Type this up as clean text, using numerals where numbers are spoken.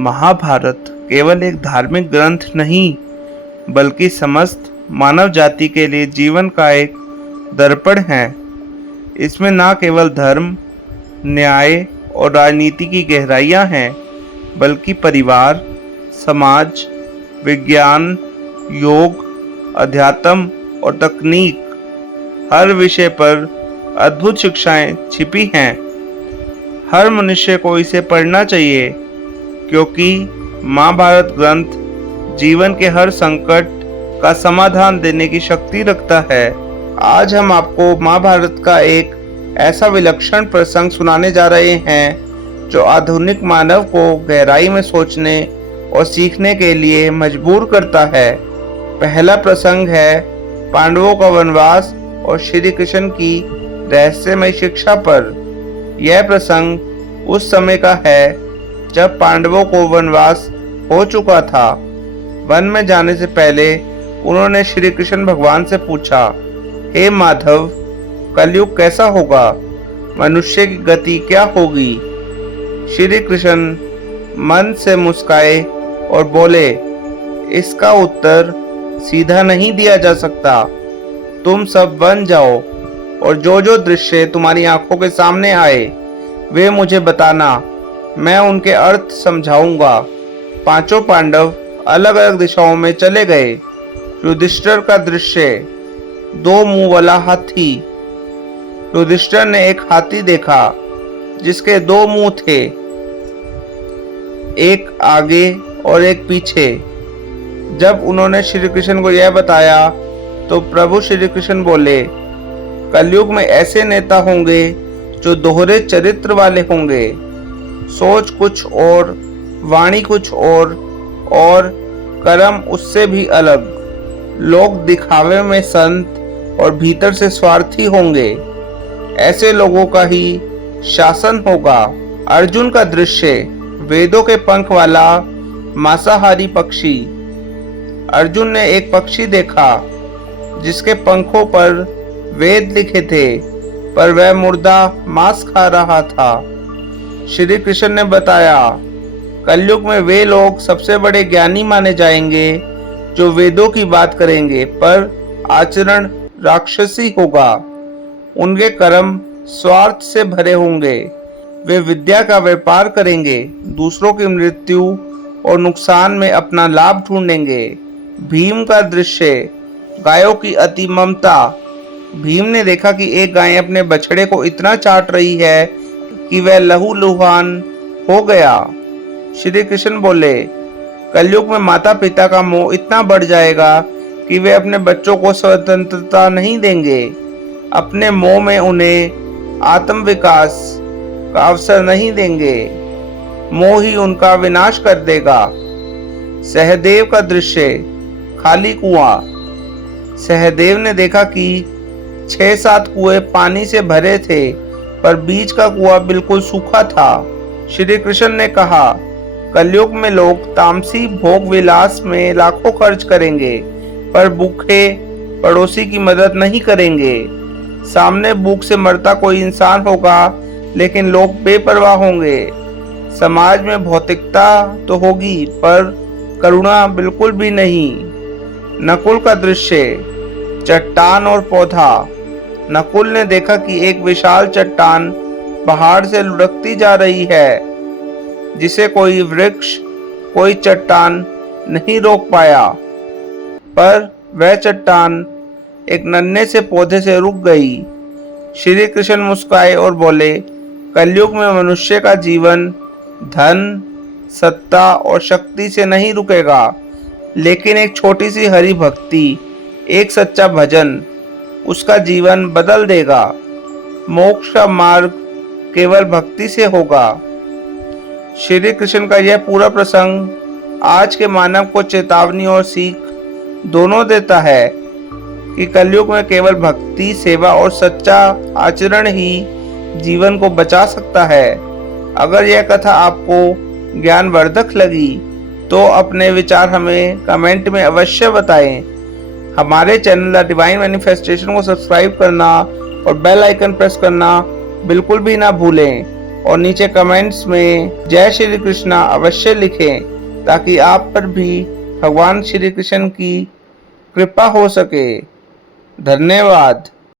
महाभारत केवल एक धार्मिक ग्रंथ नहीं, बल्कि समस्त मानव जाति के लिए जीवन का एक दर्पण है। इसमें न केवल धर्म, न्याय और राजनीति की गहराइयाँ हैं, बल्कि परिवार, समाज, विज्ञान, योग, अध्यात्म और तकनीक, हर विषय पर अद्भुत शिक्षाएं छिपी हैं। हर मनुष्य को इसे पढ़ना चाहिए, क्योंकि महाभारत ग्रंथ जीवन के हर संकट का समाधान देने की शक्ति रखता है। आज हम आपको महाभारत का एक ऐसा विलक्षण प्रसंग सुनाने जा रहे हैं जो आधुनिक मानव को गहराई में सोचने और सीखने के लिए मजबूर करता है। पहला प्रसंग है पांडवों का वनवास और श्री कृष्ण की रहस्यमय शिक्षा पर। यह प्रसंग उस समय का है जब पांडवों को वनवास हो चुका था। वन में जाने से पहले उन्होंने श्री कृष्ण भगवान से पूछा, हे माधव, कलयुग कैसा होगा? मनुष्य की गति क्या होगी? श्री कृष्ण मन से मुस्काए और बोले, इसका उत्तर सीधा नहीं दिया जा सकता। तुम सब वन जाओ और जो जो दृश्य तुम्हारी आंखों के सामने आए वे मुझे बताना, मैं उनके अर्थ समझाऊंगा। पांचों पांडव अलग अलग दिशाओं में चले गए। युधिष्ठिर का दृश्य, दो मुंह वाला हाथी। युधिष्ठिर ने एक हाथी देखा जिसके दो मुंह थे, एक आगे और एक पीछे। जब उन्होंने श्री कृष्ण को यह बताया तो प्रभु श्री कृष्ण बोले, कलयुग में ऐसे नेता होंगे जो दोहरे चरित्र वाले होंगे। सोच कुछ और, वाणी कुछ और कर्म उससे भी अलग। लोग दिखावे में संत और भीतर से स्वार्थी होंगे। ऐसे लोगों का ही शासन होगा। अर्जुन का दृश्य, वेदों के पंख वाला मांसाहारी पक्षी। अर्जुन ने एक पक्षी देखा जिसके पंखों पर वेद लिखे थे, पर वह मुर्दा मांस खा रहा था। श्री कृष्ण ने बताया, कलयुग में वे लोग सबसे बड़े ज्ञानी माने जाएंगे जो वेदों की बात करेंगे, पर आचरण राक्षसी होगा। उनके कर्म स्वार्थ से भरे होंगे। वे विद्या का व्यापार करेंगे, दूसरों की मृत्यु और नुकसान में अपना लाभ ढूंढेंगे। भीम का दृश्य, गायों की अति ममता। भीम ने देखा कि एक गाय अपने बछड़े को इतना चाट रही है कि वह लहूलुहान हो गया। श्री कृष्ण बोले, कलयुग में माता पिता का मोह इतना बढ़ जाएगा कि वे अपने बच्चों को स्वतंत्रता नहीं देंगे। अपने मोह में उन्हें आत्म विकास का अवसर नहीं देंगे। मोह ही उनका विनाश कर देगा। सहदेव का दृश्य, खाली कुआं। सहदेव ने देखा कि 6-7 कुएं पानी से भरे थे, पर बीच का कुआं बिल्कुल सूखा था। श्री कृष्ण ने कहा, कलयुग में लोग तामसी भोग विलास में लाखों खर्च करेंगे, पर भूखे पड़ोसी की मदद नहीं करेंगे। सामने भूख से मरता कोई इंसान होगा, लेकिन लोग बेपरवाह होंगे। समाज में भौतिकता तो होगी, पर करुणा बिल्कुल भी नहीं। नकुल का दृश्य, चट्टान और पौधा। नकुल ने देखा कि एक विशाल चट्टान पहाड़ से लुढ़कती जा रही है, जिसे कोई वृक्ष, कोई चट्टान नहीं रोक पाया। पर वह चट्टान एक नन्हे से पौधे से रुक गई। श्री कृष्ण मुस्कुराए और बोले, कलयुग में मनुष्य का जीवन धन, सत्ता और शक्ति से नहीं रुकेगा, लेकिन एक छोटी सी हरि भक्ति, एक सच्चा भजन उसका जीवन बदल देगा। मोक्ष का मार्ग केवल भक्ति से होगा। श्री कृष्ण का यह पूरा प्रसंग आज के मानव को चेतावनी और सीख दोनों देता है कि कलयुग में केवल भक्ति, सेवा और सच्चा आचरण ही जीवन को बचा सकता है। अगर यह कथा आपको ज्ञानवर्धक लगी तो अपने विचार हमें कमेंट में अवश्य बताएं। हमारे चैनल द डिवाइन मैनिफेस्टेशन को सब्सक्राइब करना और बेल आइकन प्रेस करना बिल्कुल भी ना भूलें। और नीचे कमेंट्स में जय श्री कृष्णा अवश्य लिखें ताकि आप पर भी भगवान श्री कृष्ण की कृपा हो सके। धन्यवाद।